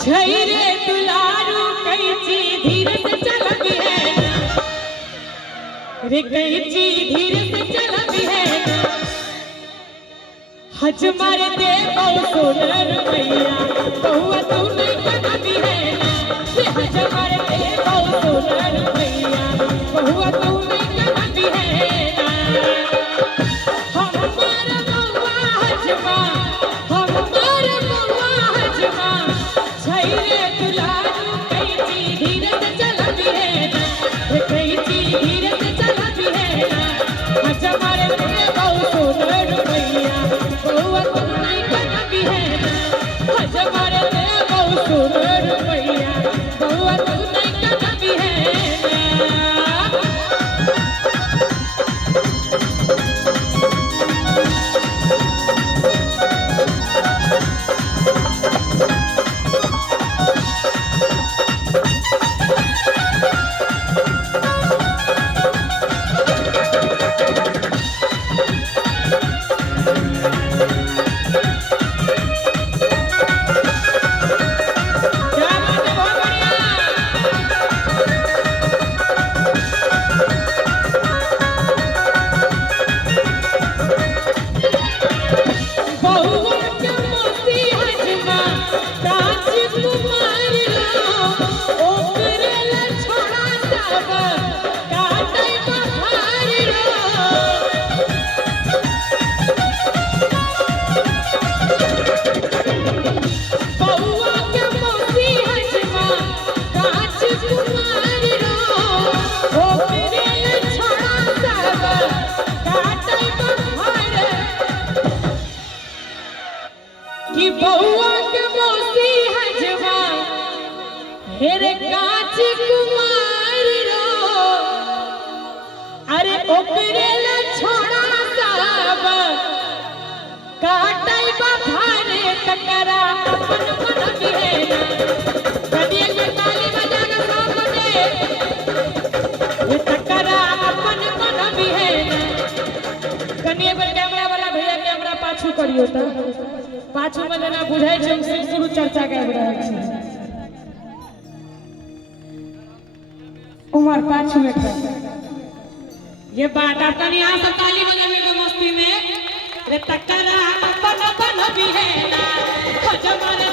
छैरे दुलारू कैची धीरे से चलबी है रे कैची धीरे से चलबी है हज मारे दे सोनर मैया बहुआ तू नहीं कनबी है रे हज मारे दे सोनर मैया बहुआ तू नहीं कनबी है हमारा बहुआ हजमा हमारा बहुआ हजमा छैरे दुलारू कैची धीरे से चलबी है रे कैची धीरे से चलबी है हज मारे दे सोनर मैया बहुआ तू नहीं कनबी है हज मारे दे सोनर मैया बहुआ तू नहीं कनबी है कि बहुआ के मौसी हजवा हेरे काच कुमार रो अरे ओकरे ला छोड़ा साहब काटाई बफारे तकरा अपन मन बिहेना कदिए के ताली बजाना सामने ये तकरा अपन मन बिहेना कनिए पर कैमरा वाला भैया कैमरा पाछू करियो त पाछू में जना बुझाई छै हम गुरु चर्चा कर रहल छी उमर पाछू में ये बात तनी आ सब ताली बजावे के मस्ती में रे तकरा अपन अपन भी है ना हज मारे